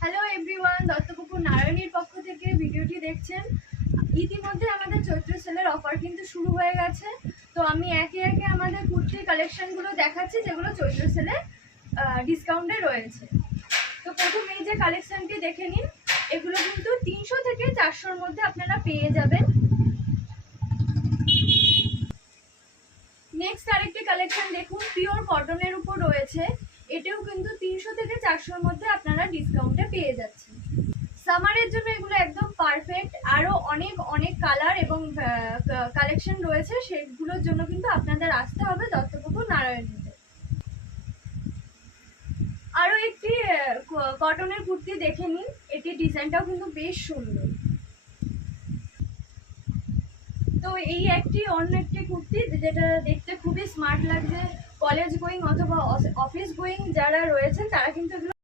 Hello everyone, Duttapukur নারায়ণীর পক্ষ থেকে ভিডিওটি দেখছেন। ইতিমধ্যে আমাদের চৈত্র সেলের অফার কিন্তু শুরু হয়ে গেছে। তো আমি একে একে আমাদের কুর্তির কালেকশনগুলো দেখাচ্ছি যেগুলো চৈত্র সেলে ডিসকাউন্টে রয়েছে। তো প্রথম এই যে কালেকশনটি দেখে নিন, এগুলো কিন্তু 300 থেকে 400-র মধ্যে আপনারা পেয়ে যাবেন। নেক্সট আরেকটি কালেকশন দেখুন, পিওর কটনের উপর রয়েছে। এটাও কিন্তু 300 থেকে 400-র মধ্যে আপনারা ডিসকাউন্টে পেয়ে যাচ্ছেন। সামারের জন্য এগুলো একদম পারফেক্ট। আরও অনেক অনেক কালার এবং কালেকশন রয়েছে, সেগুলোর জন্য কিন্তু আপনাদের আসতে হবে দত্তপুকুর নারায়ণীতে। আরও একটি কটনের কুর্তি দেখে নিন, এটির ডিজাইনটাও কিন্তু বেশ সুন্দর। তো এই অন্য একটি কুর্তি যেটা দেখতে খুবই স্মার্ট লাগছে। কলেজ গোয়িং অথবা অফিস গোয়িং যারা রয়েছেন তারা কিন্তু এগুলো